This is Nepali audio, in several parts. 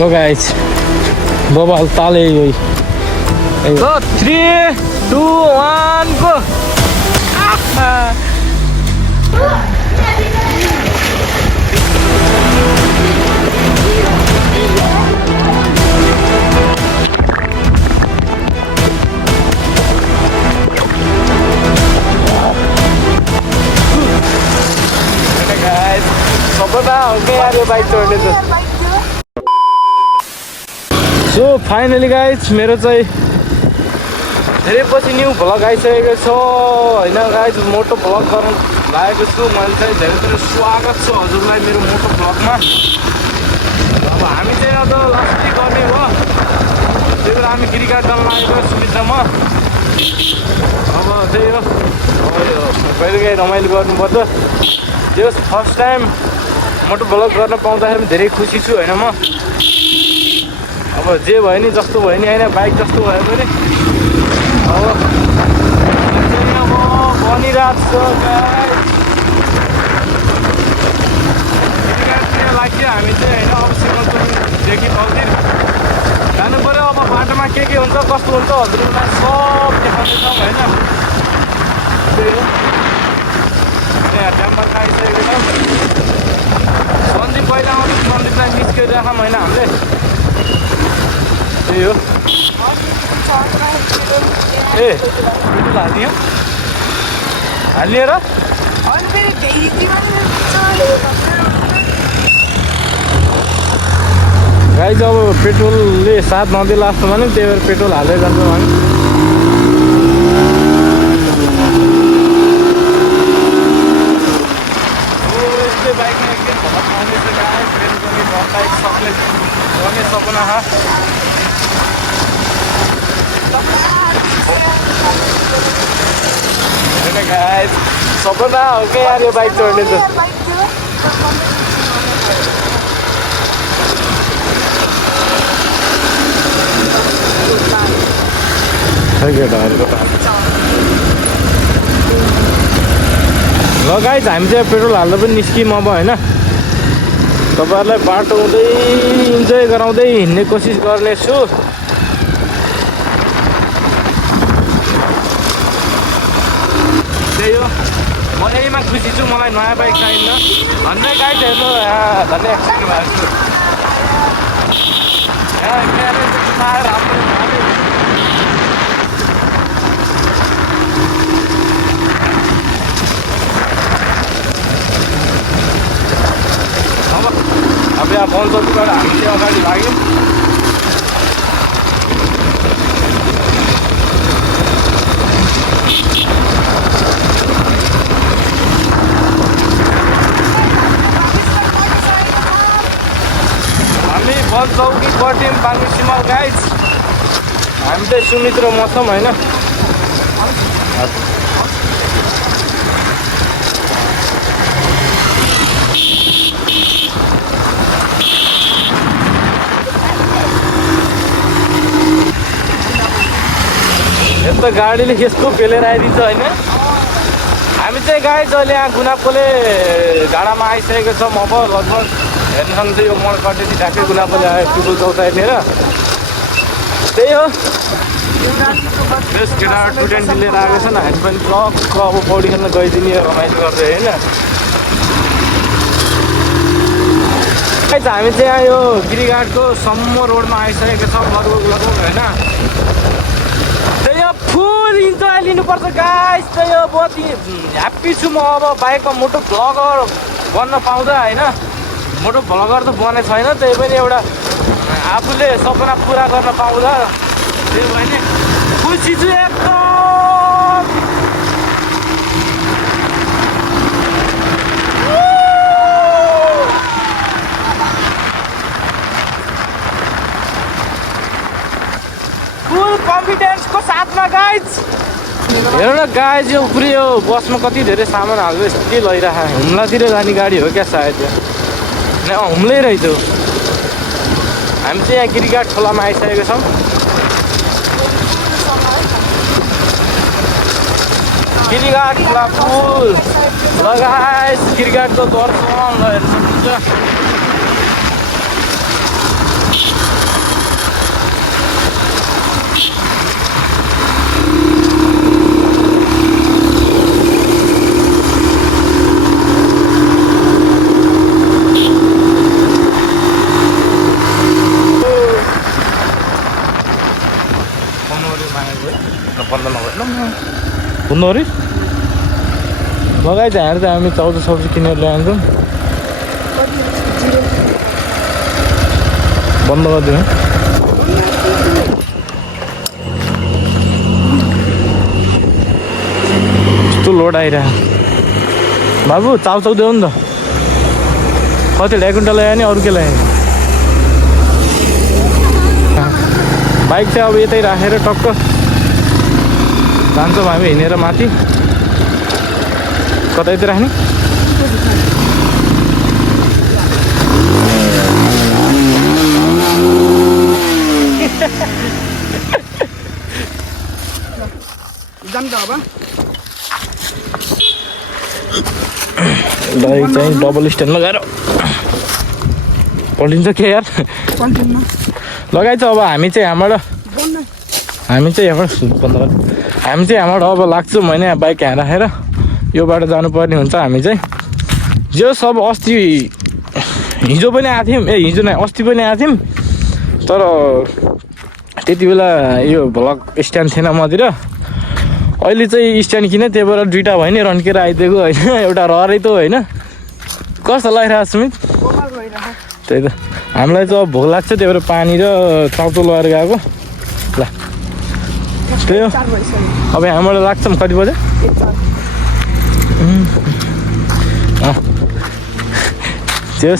लो गाइस बबाल ताले यही So 3, 2, 1, go! Guys, सबैमा ओके यार यो बाइक चढ्ने त सो फाइनली गाइज मेरो चाहिँ धेरै पछि न्यू भ्लग आइसकेको छ होइन गाइज मोटो भ्लग गर्न लागेको छु मैले चाहिँ धेरै धेरै स्वागत छ हजुरलाई मेरो मोटो भ्लगमा अब हामी चाहिँ अब लास्टै गर्ने हो त्यही भएर हामी गिरिघाट जान लागेको सुविधामा अब त्यही हो अब यो कहिलेकाहीँ रमाइलो गर्नुपर्छ त्यो फर्स्ट टाइम मोटो भ्लग गर्न पाउँदाखेरि धेरै खुसी छु होइन म अब जे भयो नि जस्तो भयो नि होइन बाइक जस्तो भयो पनि अब बनिरहेको छ लाग्यो हामी चाहिँ होइन अब सिमलदेखि तलतिर जानु पऱ्यो अब बाटोमा के हुन्छ कस्तो हुन्छ हजुरलाई सब देखाउँदैछौँ होइन त्यही हो यहाँ ट्याम्पर खाइसकेको छ सन्दीप पहिला आउँछ सन्दीपलाई मिस गरिराखौँ होइन हामीले त्यही हो ए पेट्रोल हालिदियो हाल्ने र गाई चाहिँ अब पेट्रोलले साथ नदिला जस्तो भने त्यही भएर पेट्रोल हालेर जान्छ भने बाइकमा एकदिन भला पाउँदैछ गाई ट्रेन पनि बाइक सबले गर्ने सपना होइन गाइस सपना हो क्या यार यो बाइक चढ्ने त ल गाइस हामी चाहिँ पेट्रोल हाल्दा पनि निस्क्यौँ अब होइन तपाईँहरूलाई बाटो हुँदै इन्जोय गराउँदै हिँड्ने कोसिस गर्नेछु त्यही हो म यहीमा खुसी छु मलाई नयाँ बाइक चाहिन्न भन्दै गाइड हेर्नु धन्य एक्सिडेन्ट भएको छु अब यहाँ बन्चौतीबाट हामी चाहिँ अगाडि लाग्यौँ हामी बन्चौकी बट्यौँ बाङ्गी सिमल गाइज हामी चाहिँ सुमित र म छौँ होइन यस्तो गाडीले यस्तो पेलेर आइदिन्छ होइन हामी चाहिँ गाई जहिले यहाँ गुनापोले गाडामा आइसकेको छौँ अब लगभग हेर्नुसँग चाहिँ यो मोड कटेपछि ढाकै गुनापोले आयो टुटुल चौतारीतिर त्यही हो त्यस केटाहरू स्टुडेन्ट लिएर आएको छ नि हामी पनि टक्क अब पौडी खेल्न गइदिने रमाइलो गर्दै होइन हामी चाहिँ यहाँ यो गिरिघाटको सम्म रोडमा आइसकेको छौँ लगभग होइन फुल इन्जोय लिनुपर्छ गाइस त्यही हो बहुत ह्याप्पी छु म अब बाइकमा मोटो भ्लगर बन्न पाउँदा होइन मोटो भ्लगर त बनेको छैन त्यही पनि एउटा आफूले सपना पुरा गर्न पाउँदा त्यही भएर खुसी छु एकदम फुल कन्फिडेन्सको साथमा गाइज हेर न गाइज यो पुरै यो बसमा कति धेरै सामान हाल्दै के लैरहेको हुम्लातिर जाने गाडी हो क्या सायद यहाँ हुम्लै रहेछ हामी चाहिँ यहाँ गिरिघाट खोलामा आइसकेको छौँ गिरिघाट खोला पुल ल गाइज गिरिघाटको दर्शन ल हेर्नु सक्नुहुन्छ बन्द नभएर हुँदोरि लगाइ चाहिँ हामी चाउचाउ सब्जी किनेर ल्याउँछौँ बन्द गरिदिउँ यस्तो लोड आइरहेको बाबु चाउचाउ देऊ नि त कति ढ्याकुन्टा ल्यायो नि अरू के ल्यायो बाइक चाहिँ अब यतै राखेर टक्क जान्छौँ हामी हिँडेर माथि कतैतिर राख्ने बाइक चाहिँ डबल स्ट्यान्ड लगाएर पल्टिन्छ के यार लगाइछ अब हामी चाहिँ यहाँबाट अब लाग्छौँ होइन बाइक यहाँ राखेर यो बाटो जानुपर्ने हुन्छ हामी चाहिँ जो सब अस्ति हिजो पनि आएको थियौँ हिजो नै अस्ति पनि आएको थियौँ तर त्यति बेला यो भ्लग स्ट्यान्ड थिएन मतिर अहिले चाहिँ स्ट्यान्ड किने त्यही भएर दुइटा भयो नि रन्केर आइदिएको होइन एउटा रहरै त होइन कस्तो लागिरहेको सुमित त्यही त हामीलाई चाहिँ अब भोक लाग्छ त्यही भएर पानी र चाउचाउ लगाएर गएको ल त्यही हो अब यहाँबाट लाग्छौँ कति बजे त्यो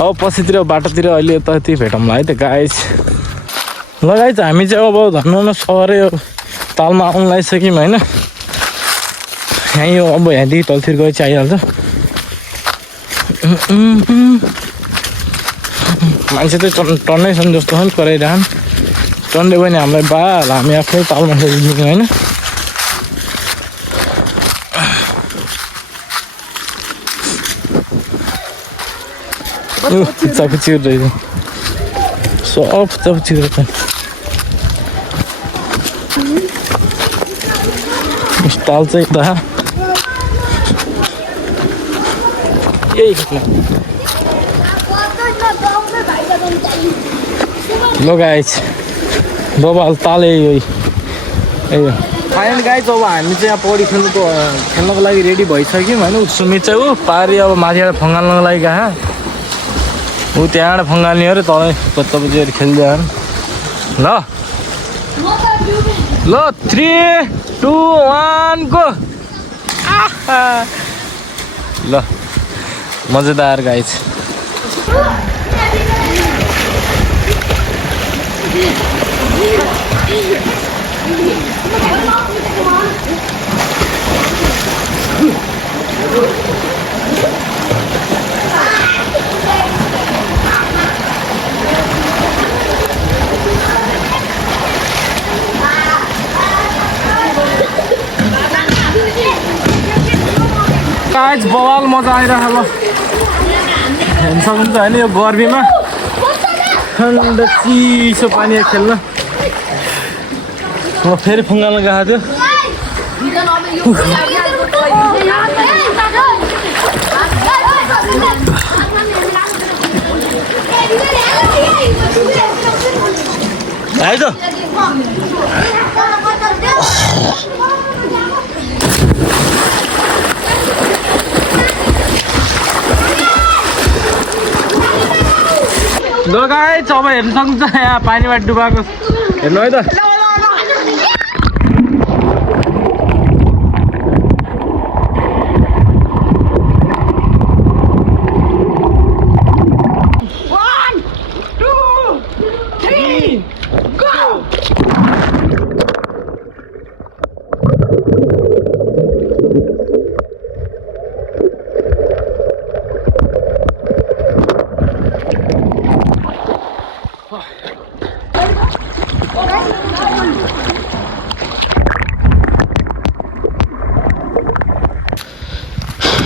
अब पछितिर बाटोतिर अहिले यताति भेटौँला है त गाइस लगाइ चाहिँ हामी चाहिँ अब धन्न सरे तालमा आउनु लागिसक्यौँ होइन यहाँ यो अब यहाँदेखि तलतिर गए चाहिँ आइहाल्छ मान्छे चाहिँ टन्नै छन् जस्तो पनि कराइरहन् टन्डे पनि हामीलाई बाल हामी आफै तालमा खेलिदिन्छौँ होइन खुच्चा रहेछ सब खुच्चा रहेछ ताल चाहिँ यता यही लो गाइस बबाल ताले यही फाइनल गाइस अब हामी चाहिँ यहाँ पौडी खेल्नको लागि रेडी भइसक्यौँ होइन सुमित चाहिँ ऊ पारी अब माथिबाट फङ्गाल्नको लागि गएको ऊ त्यहाँबाट फङ्गाल्ने अरे तलै बच्चाबच्चीहरू खेल्दै ल ल 3 2 1 गो ल मजेदार गाइस गाइस बवाल मजा आइरहेको ल हेर्न सक्नुहुन्छ होइन यो गर्मीमा ठन्डा चिसो पानी खेल्न म फेरि फुङ्गाल्न गएको थियो आइज ल गाइस अब हेर्न सक्नुहुन्छ यहाँ पानीबाट डुबाएको हेर्नु है त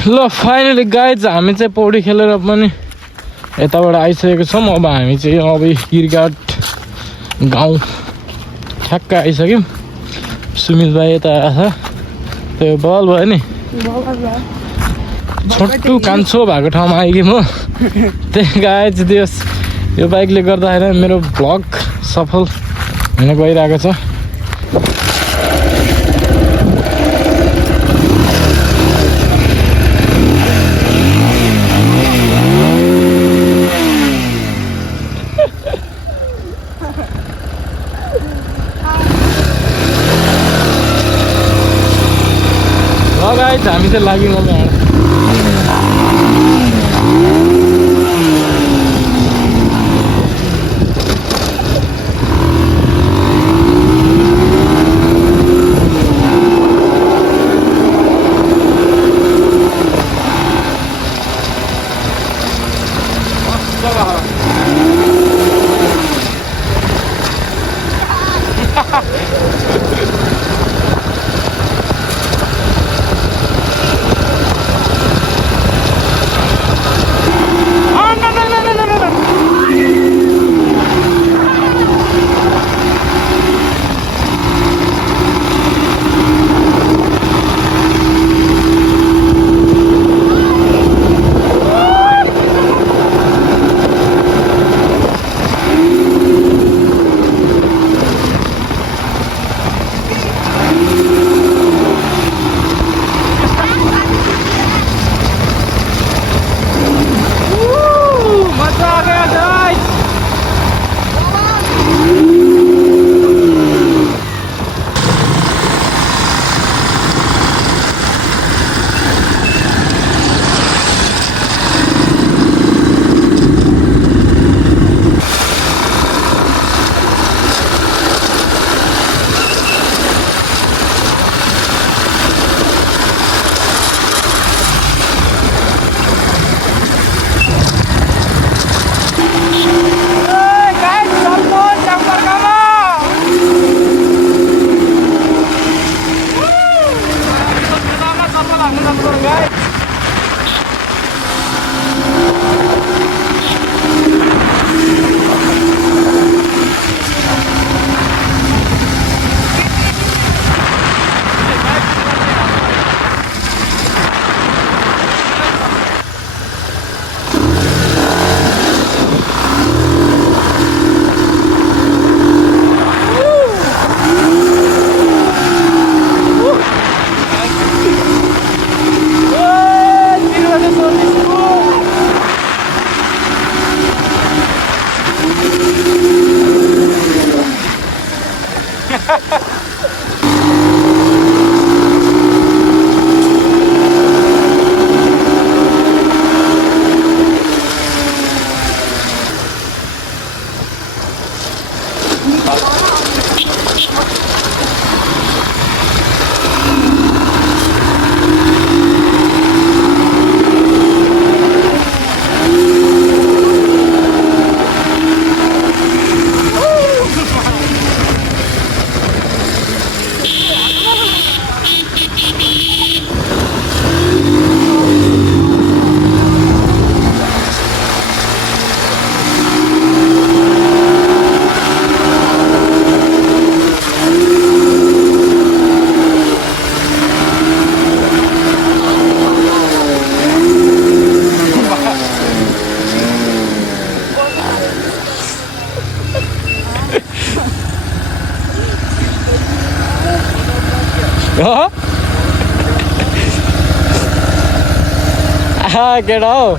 ल फाइनली गाइज हामी चाहिँ पौडी खेलेर पनि यताबाट आइसकेको छौँ अब हामी चाहिँ अब किरघाट गाउँ ठ्याक्क आइसक्यौँ सुमित भाइ यता आएको छ त्यो बल भयो नि छोटो कान्छो भएको ठाउँमा आइगेँ म त्यही गाइज त्यो यो बाइकले गर्दाखेरि मेरो भ्लग सफल हुन गइरहेको छ गाइस हामी चाहिँ लाग्यौँ अब यहाँ केटा हो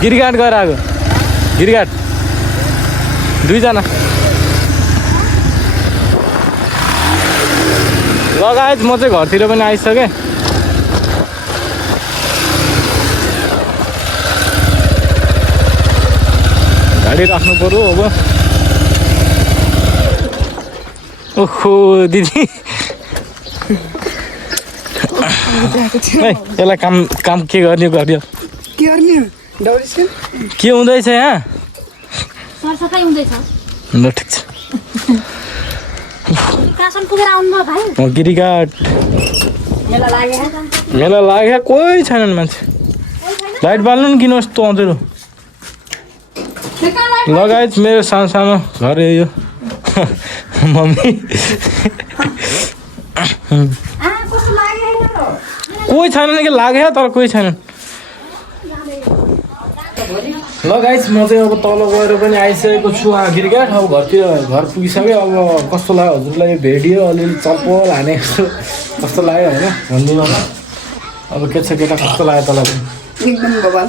गिरिघाट गएर आएको गिरिघाट दुईजना लगायत म चाहिँ घरतिर पनि आइसकेँ गाडी राख्नु पर्यो अब ओहो दिदी यसलाई काम के गर्ने गर्यो के हुँदैछ यहाँ सरसफाइ हुँदैछ ल ठिक छ गिरिघाट मेला लाग्यो कोही छैनन् मान्छे लाइट बाल्नु नि किन यस्तो अँधेरो लगायत मेरो सानो सानो घर यो मम्मी कोही छैनन् कि लाग्यो तर कोही छैनन् ल गाइस म चाहिँ अब तल गएर पनि आइसकेको छु गिरिघाट अब घर पुगिसकेँ अब कस्तो लाग्यो हजुरलाई भेडियो अलिअलि चप्पल हाने कस्तो लाग्यो होइन भनिदिनु अब के छ केटा कस्तो लाग्यो तँलाई एकदम बवाल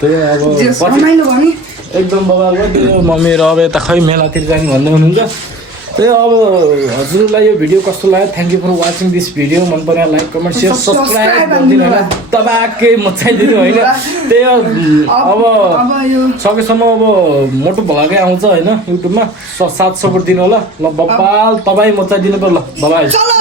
त्यही अब रमाइलो भयो नि एकदम बवाल भयो त्यो मम्मी र अब यता खै मेलातिर जाने भन्दै हुनुहुन्छ त्यही अब हजुरलाई यो भिडियो कस्तो लाग्यो thank you for watching this video मन पर्यो लाइक कमेन्ट सेयर सब्सक्राइब गरिदिनु होइन दबाके मचाइदिनु होइन त्यही हो अब सकेसम्म अब मोटो भ्लगै आउँछ होइन युट्युबमा साथ सपोर्ट दिनु होला ल बब्बाल तपाईँ मचाइदिनु पर्यो ल बाबाई